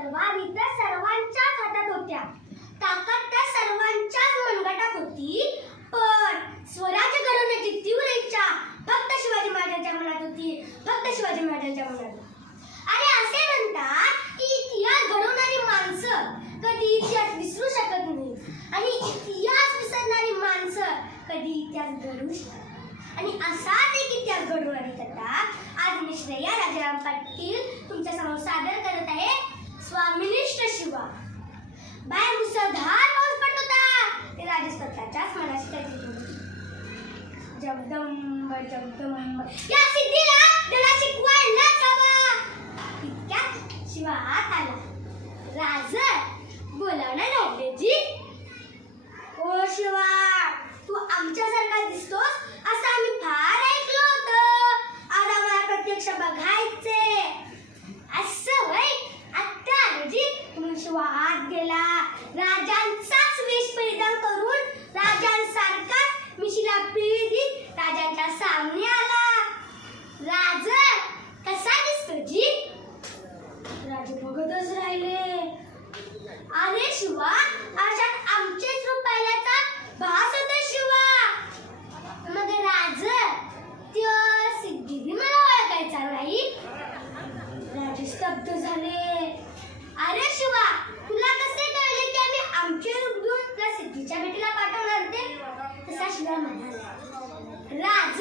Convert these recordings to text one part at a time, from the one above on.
तलवारी तर सर्वांच्याच हातात होत्या. ताकद त्या सर्वांच्याच मनगटात होती. पण स्वराज्य घडवण्याची तीव्र इच्छा फक्त शिवाजी महाराजांच्या मनात होती. फक्त शिवाजी महाराजांच्या मनात होती. आणि असे म्हणतात की इतिहास घडवणारी माणसं कधी इतिहास विसरू शकत नाही आणि इतिहास विसरणारी माणसं कधी इतिहास घडवू शकत आणि असाच एक इतिहास घडवणारी कथा आज मी श्रेया राजाराम पाटील तुमच्यासमोर सादर करत आहे. स्वामिनिष्ठ शिवा. बाय मुसळधार पाऊस पडत होता. ते राजस्तंत्राच्याच मनाशी त्याची जगदंब जगदंब. या सिद्धीला त्याला शिकवायलाच हवा इतक्यात शिवा आत आला. राज बोलावणार राहिलेजी ओ शिवा तू आमच्यासारखा दिसतोस असं आम्ही फार ऐकलं होतं आज आम्हाला प्रत्यक्ष बघायचे असं वय आत्ता आलोजी म्हणून शिवा आत गेला राजांचाच वेश परिधान करून राजांसारखाच मिशीला पिळी देत राजांच्या सामने आला राज कसा दिसतो जी राजे बघतच राहिले अरे शिवा अशात आमचेच रूप पाहिल्याचा भास होता शिवा मग राज त्यो सिद्धी मला ओळखायचा नाही राजे स्तब्ध झाले अरे शिवा तुला कसे कळले की आम्ही आमचे रूप घेऊन तुला सिद्धीच्या भेटीला पाठवणार ते तसा म्हणाला. राज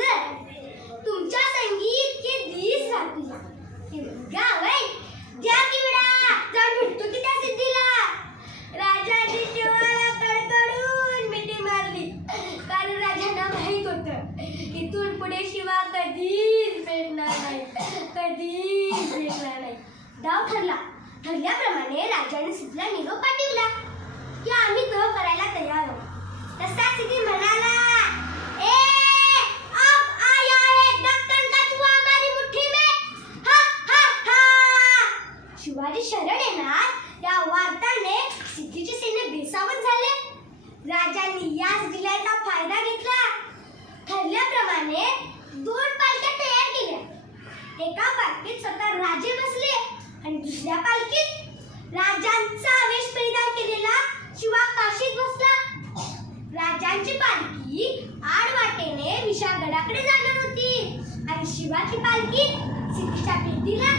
तुमच्या संगीत के दिस राहतील. ते गाव आहे द्या की विडा जाऊन भेटतो की त्या सिद्धीला राजाने शिवाला कडकडून मिठी मारली. कारण राजांना माहीत होतं इथून पुढे शिवा कधीच भेटणार नाही. कधीच भेटणार नाही. डाव ठरला. ठरल्याप्रमाणे राजाने सिद्धीला निरोप पाठवला. की आम्ही तो करायला तयार आहोत तसा सिद्धी म्हणाला ए अब आया है दक्कन का चूहा हमारी मुट्ठी में हा हा हा शिवाजी शरण येणार या वार्ताने सिद्धीचे सैन्य बेसावत झाले. राजांनी याच दिल्याचा फायदा घेतला. ठरल्याप्रमाणे दोन पालख्या तयार केल्या. एका पालखीत स्वतः राजे बसले आणि दुसऱ्या पालखीत राजांचा वेश परिधान केलेला शिवा काशीत बसला. राजांची पालखी आड वाटेने विशाळगडाकडे जाणार होती आणि शिवाची पालखी सिद्धीच्या भेटीला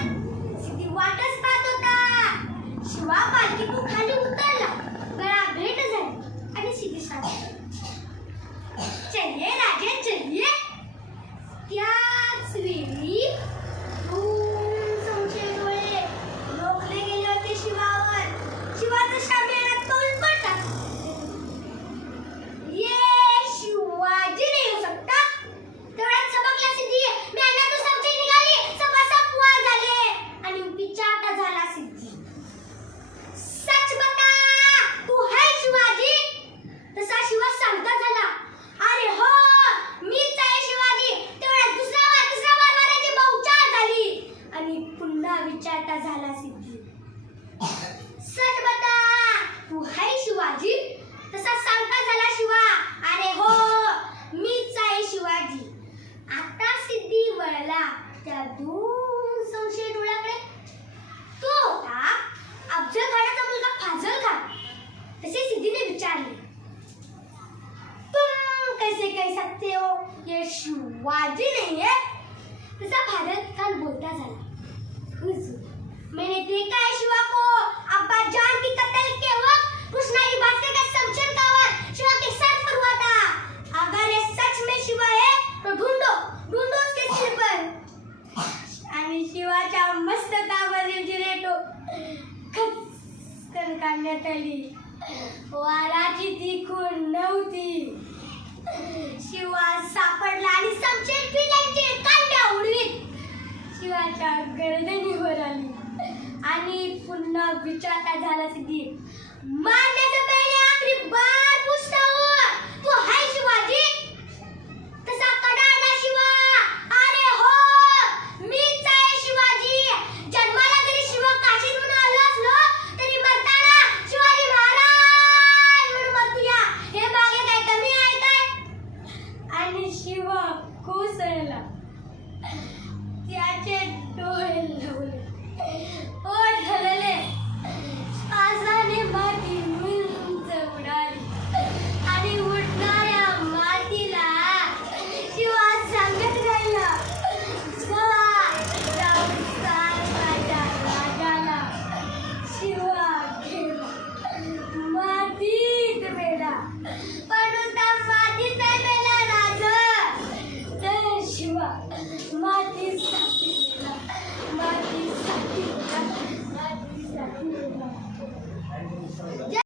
सिद्धी वाटच पाहत होता शिवा पालखीतून खाली उतरला गळा भेट झाली आणि सिद्धी सांगितलं चलिए राजे चलिए त्याच वेळी दोन संशय डोळे रोखले गेले होते शिवावर शिवाचं शामियाना तोल पडतात ये शिवाजी नहीं हो सकता तेवढ्यात सबकला सिद्धी मेहनत संशय निघाली सभासा पुआ झाले आणि विचारता झाला सिद्धी सच बता तू है शिवाजी तसा शिवा सांगता झाला अरे हो मीच आहे शिवाजी तेवढ्यात दुसरा वार तिसरा वार मारायची बहुचार झाली आणि विचारता झाला सिद्धी. सच बता तू है शिवाजी? तसा सांगता झाला शिवा. अरे हो मीच आहे शिवाजी. आता सिद्धी वळला त्या दोन संशय डोळ्याकडे. तो होता अफजल खानाचा मुलगा फाजल खान. तसे सिद्धीने विचारले. तुम कैसे कह सकते हो? ये शिवाजी नहीं है? तसा फाजल खान बोलता झाला. मैंने देखा है शिवा को। अब्बा जान की कत्ल के वक्त कृष्णाई भास्कर का शमशेर का वार शिवा के सर पर हुआ था। अगर ये सच में शिवा है तो ढूंढो ढूंढो उसके सिर पर। आणि शिवाच्या मस्तकावरील जिरेटो खचकन काढण्यात आली वाराची ती खून नऊ शिवा सापडला आणि समशेर पिल्यांचे कांड्या उडवीत शिवाच्या गर्दनीवर आली आणि विचार काय झाला सिद्धी? मारने पहिले पहले आखिरी बार पूछता तू हाय शिवाजी? तसा कडाडा शिवा. अरे हो मीच आहे शिवाजी. जन्माला जरी शिवा काशीत म्हणून आलो असलो तरी मरताना शिवाजी महाराज म्हणून मरतूया हे मागे काय कमी आहे काय? आणि शिवा कोसळला.